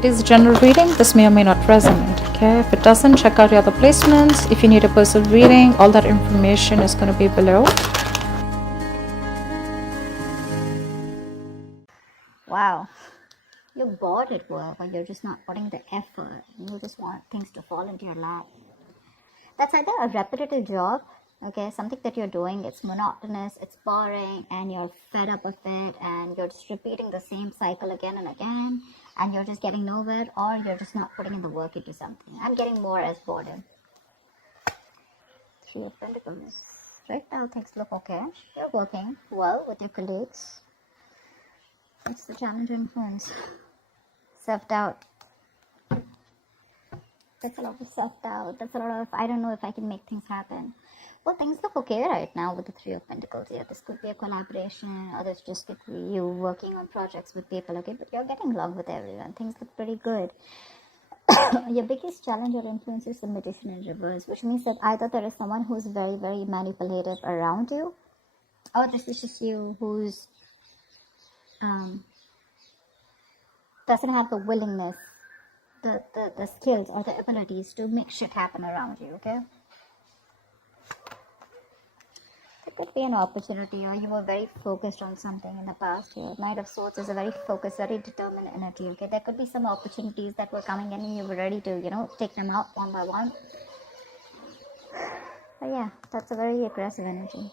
It is a general reading. This may or may not resonate. Okay, if it doesn't, check out your other placements. If you need a personal reading, all that information is going to be below. Wow, you're bored at work, or you're just not putting the effort. You just want things to fall into your lap. That's either a repetitive job, okay, something that you're doing, it's monotonous, it's boring, and you're fed up of it, and you're just repeating the same cycle again and again, and you're just getting nowhere, or you're just not putting in the work into something. I'm getting more as boredom. Three of Pentacles. Right now things look okay. You're working well with your colleagues. What's the challenge and influence? Self-doubt. That's a lot of self-doubt. That's a lot of, I don't know if I can make things happen. Well, things look okay right now with the Three of Pentacles. Yeah, this could be a collaboration, or this just could be you working on projects with people, okay? But you're getting along with everyone. Things look pretty good. Your biggest challenge or influence is the Magician in reverse, which means that either there is someone who's very, very manipulative around you, or this is just you who's doesn't have the willingness, the skills or the abilities to make shit happen around you, okay? There could be an opportunity, or you were very focused on something in the past here. Knight of Swords is a very focused, very determined energy, okay? There could be some opportunities that were coming in and you were ready to, take them out one by one. But yeah, that's a very aggressive energy.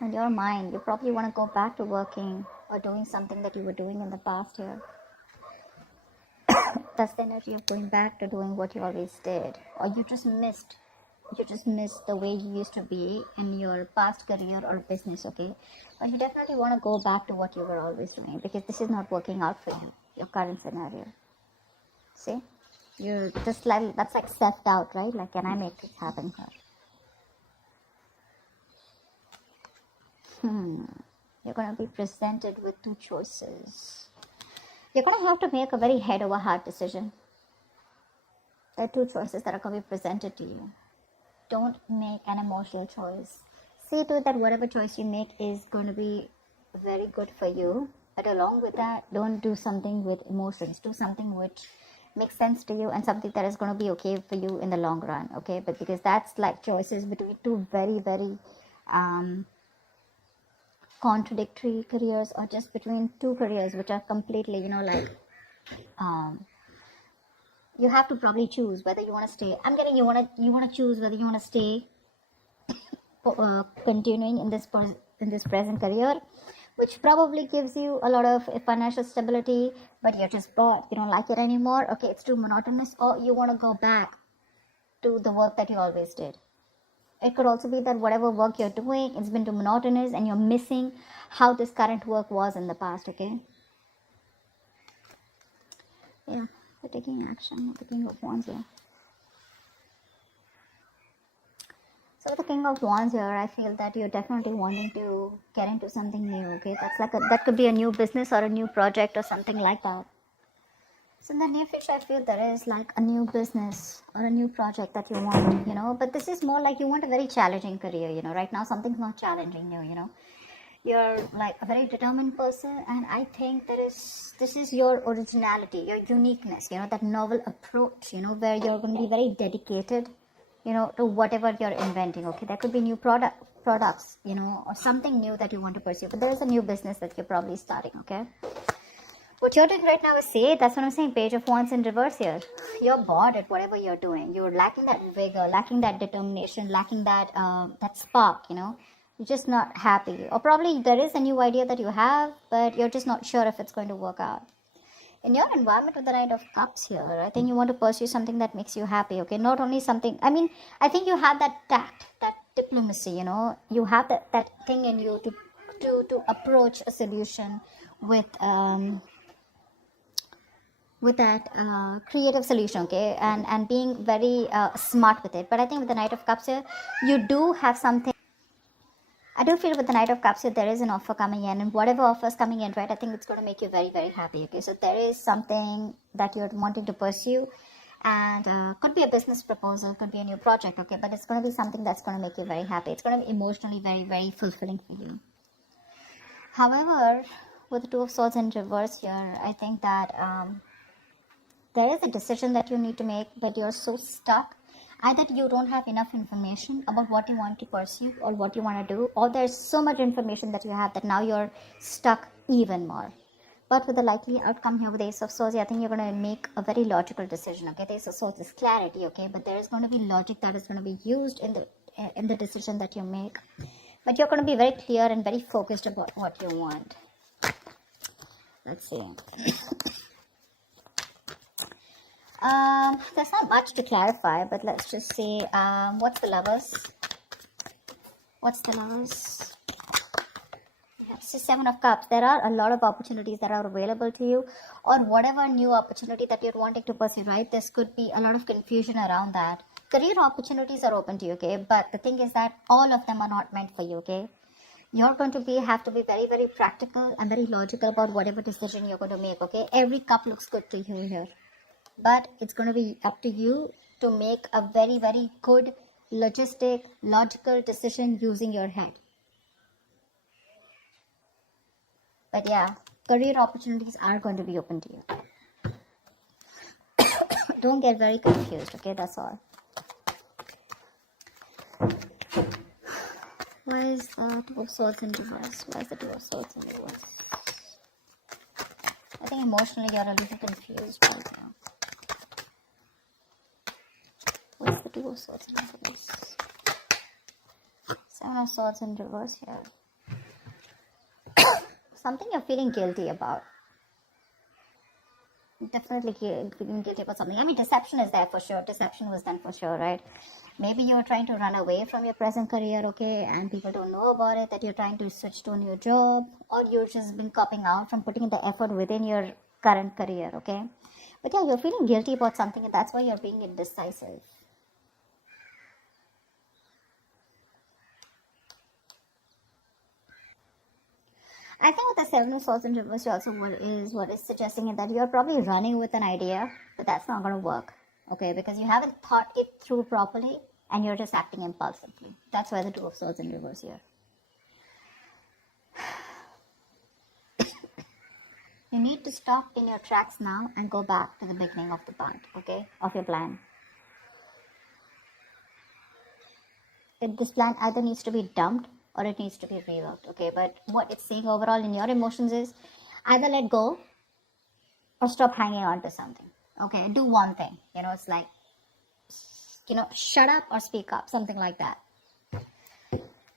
In your mind, you probably want to go back to working or doing something that you were doing in the past here. That's the energy of going back to doing what you always did, or you just missed the way you used to be in your past career or business, okay? But you definitely want to go back to what you were always doing, because this is not working out for you, your current scenario. See, you're just like, that's like self-doubt, right? Like, can I make this happen here? You're going to be presented with two choices. You're going to have to make a very head over heart decision. There are two choices that are going to be presented to you. Don't make an emotional choice. See to it that whatever choice you make is going to be very good for you. But along with that, don't do something with emotions. Do something which makes sense to you and something that is going to be okay for you in the long run. Okay, but because that's like choices between two very, very contradictory careers, or just between two careers which are completely, you have to probably choose whether you want to stay. I'm getting you want to choose whether you want to stay continuing in this present career, which probably gives you a lot of financial stability, but you're just bored, you don't like it anymore, okay, it's too monotonous, or you want to go back to the work that you always did. It could also be that whatever work you're doing, it's been too monotonous and you're missing how this current work was in the past, okay? Yeah, we're taking action with the King of Wands here. So with the King of Wands here, I feel that you're definitely wanting to get into something new, okay? That's like that could be a new business or a new project or something like that. So in the near future, I feel there is like a new business or a new project that you want, but this is more like you want a very challenging career, right now something's not challenging you, you're like a very determined person, and I think this is your originality, your uniqueness, that novel approach, where you're going to be very dedicated, to whatever you're inventing, okay? There could be new products, or something new that you want to pursue, but there is a new business that you're probably starting, okay? What you're doing right now is that's what I'm saying, Page of Wands in reverse here. You're bored at whatever you're doing. You're lacking that vigor, lacking that determination, lacking that that spark, You're just not happy. Or probably there is a new idea that you have, but you're just not sure if it's going to work out. In your environment with the Knight of Cups here, I think you want to pursue something that makes you happy, okay? Not only something, I think you have that tact, that diplomacy, You have that thing in you to approach a solution with that creative solution, okay, and being very smart with it. But I think with the Knight of Cups here, you do have something. I do feel with the Knight of Cups here, there is an offer coming in, and whatever offer is coming in, right, I think it's going to make you very, very happy, okay? So there is something that you're wanting to pursue, and could be a business proposal, could be a new project, okay, but it's going to be something that's going to make you very happy. It's going to be emotionally very, very fulfilling for you. However, with the Two of Swords in reverse here, I think that there is a decision that you need to make, but you're so stuck. Either you don't have enough information about what you want to pursue or what you want to do, or there's so much information that you have that now you're stuck even more. But with the likely outcome here with the Ace of Swords, I think you're going to make a very logical decision, okay? The Ace of Swords is clarity, okay? But there is going to be logic that is going to be used in the decision that you make. But you're going to be very clear and very focused about what you want. Let's see. There's not much to clarify, but let's just see. What's the Lovers? What's the Lovers? It's the Seven of Cups. There are a lot of opportunities that are available to you, or whatever new opportunity that you're wanting to pursue, right? This could be a lot of confusion around that. Career opportunities are open to you, okay? But the thing is that all of them are not meant for you, okay? You're going to have to be very, very practical and very logical about whatever decision you're going to make, okay? Every cup looks good to you here. But it's going to be up to you to make a very, very good, logical decision using your head. But yeah, career opportunities are going to be open to you. Don't get very confused, okay? That's all. Why is the Two of Swords in reverse? Why is the Two of Swords in reverse? I think emotionally you're a little confused right now. What's the Two of Swords in reverse? Seven of Swords in reverse here. Something you're feeling guilty about. Definitely feeling guilty about something. I mean, deception is there for sure. Deception was done for sure, right? Maybe you're trying to run away from your present career, okay, and people don't know about it, that you're trying to switch to a new job, or you've just been copping out from putting the effort within your current career, okay? But yeah, you're feeling guilty about something, and that's why you're being indecisive. I think with the Seven of Swords in reverse, also what is suggesting is that you're probably running with an idea, but that's not going to work, okay? Because you haven't thought it through properly, and you're just acting impulsively. That's why the Two of Swords in reverse here. You need to stop in your tracks now and go back to the beginning of the part, okay? Of your plan. This plan either needs to be dumped or it needs to be reworked, okay? But what it's saying overall in your emotions is either let go or stop hanging on to something, okay? Do one thing, it's like, shut up or speak up, something like that.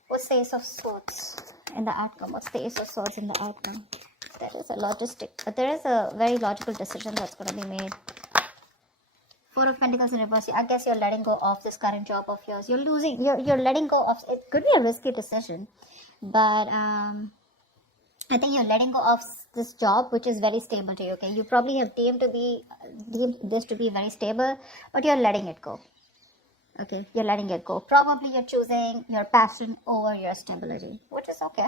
What's the Ace of Swords in the outcome? What's the Ace of Swords in the outcome? There is a very logical decision that's going to be made. Four of Pentacles in reverse. I guess you're letting go of this current job of yours. You're letting go of, it could be a risky decision, but I think you're letting go of this job, which is very stable to you, okay? You probably have deemed this to be very stable, but you're letting it go, okay? You're letting it go. Probably you're choosing your passion over your stability, which is okay.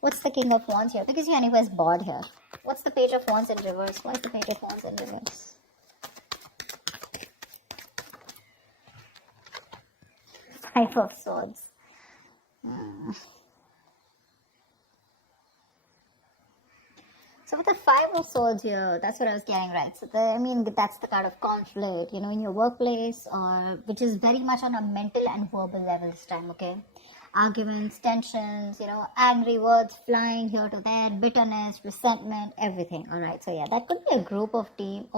What's the King of Wands here? Because anyways bored here. What's the Page of Wands in reverse? Why is the Page of Wands in reverse? Five of Swords. So with the Five of Swords here, that's what I was getting, right? So that's the card of conflict, in your workplace, or which is very much on a mental and verbal level this time, okay? Arguments, tensions, angry words flying here to there, bitterness, resentment, everything, all right? So yeah, that could be a group or team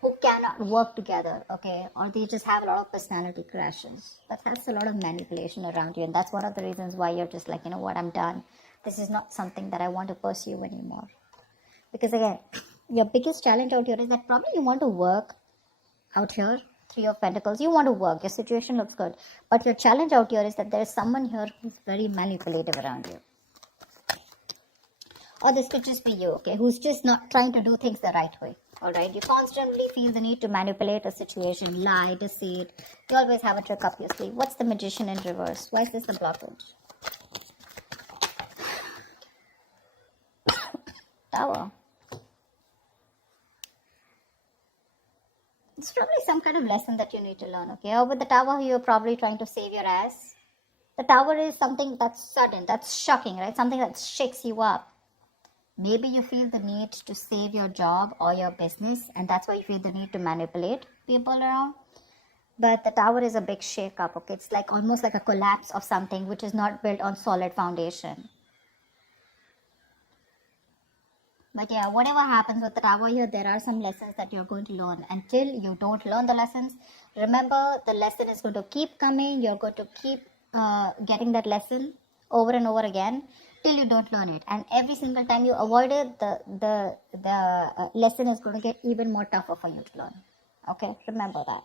who cannot work together, okay? Or they just have a lot of personality crashes. That's a lot of manipulation around you, and that's one of the reasons why you're just like, what, I'm done. This is not something that I want to pursue anymore. Because again, your biggest challenge out here is that probably you want to work out here. Three of Pentacles, you want to work, your situation looks good. But your challenge out here is that there is someone here who's very manipulative around you. Or this could just be you, okay, who's just not trying to do things the right way. Alright, you constantly feel the need to manipulate a situation, lie, deceit. You always have a trick up your sleeve. What's the Magician in reverse? Why is this the blockage? Tower. It's probably some kind of lesson that you need to learn, okay? Or with the Tower, you're probably trying to save your ass. The Tower is something that's sudden, that's shocking, right? Something that shakes you up. Maybe you feel the need to save your job or your business, and that's why you feel the need to manipulate people around. But the Tower is a big shake-up, okay? It's like almost like a collapse of something which is not built on solid foundation. But yeah, whatever happens with the Tower here, there are some lessons that you're going to learn. Until you don't learn the lessons, remember, the lesson is going to keep coming. You're going to keep getting that lesson over and over again till you don't learn it. And every single time you avoid it, the lesson is going to get even more tougher for you to learn. Okay, remember that.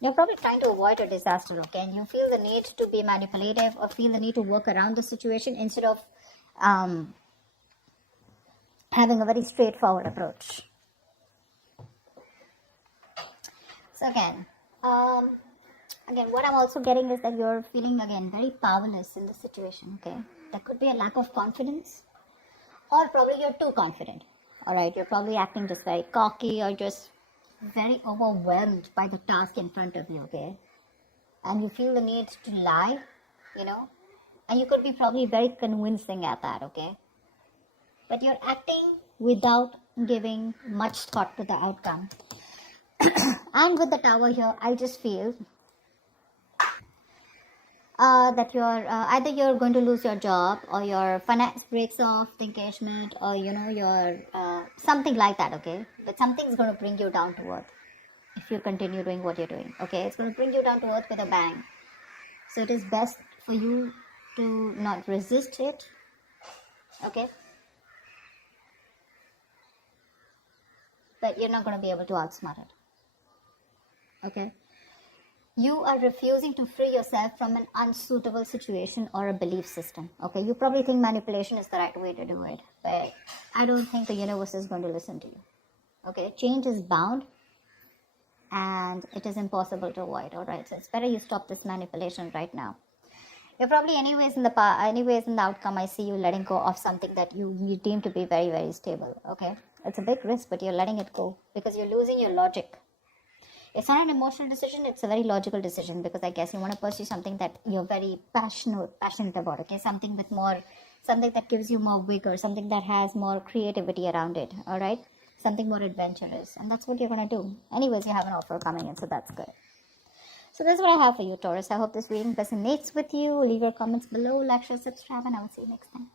You're probably trying to avoid a disaster, okay? And you feel the need to be manipulative or feel the need to work around the situation instead of having a very straightforward approach. So again, what I'm also getting is that you're feeling again very powerless in the situation, okay? There could be a lack of confidence, or probably you're too confident. All right, you're probably acting just very cocky or just very overwhelmed by the task in front of you, okay? And you feel the need to lie, and you could be probably very convincing at that, okay? But you're acting without giving much thought to the outcome. And with the Tower here, I just feel that you're either you're going to lose your job, or your finance breaks off the engagement, or your something like that, okay? But something's going to bring you down to earth if you continue doing what you're doing, okay? It's going to bring you down to earth with a bang. So it is best for you to not resist it, okay? But you're not going to be able to outsmart it, okay? You are refusing to free yourself from an unsuitable situation or a belief system, okay? You probably think manipulation is the right way to do it, but I don't think the universe is going to listen to you, okay? Change is bound, and it is impossible to avoid, all right? So it's better you stop this manipulation right now. You're probably anyways in the outcome, I see you letting go of something that you deem to be very, very stable, okay? It's a big risk, but you're letting it go because you're losing your logic. It's not an emotional decision, it's a very logical decision, because I guess you want to pursue something that you're very passionate about, okay? Something that gives you more vigor, something that has more creativity around it, all right? Something more adventurous, and that's what you're going to do. Anyways, you have an offer coming in, so that's good. So that's what I have for you, Taurus. I hope this reading resonates with you. Leave your comments below, like, share, subscribe, and I will see you next time.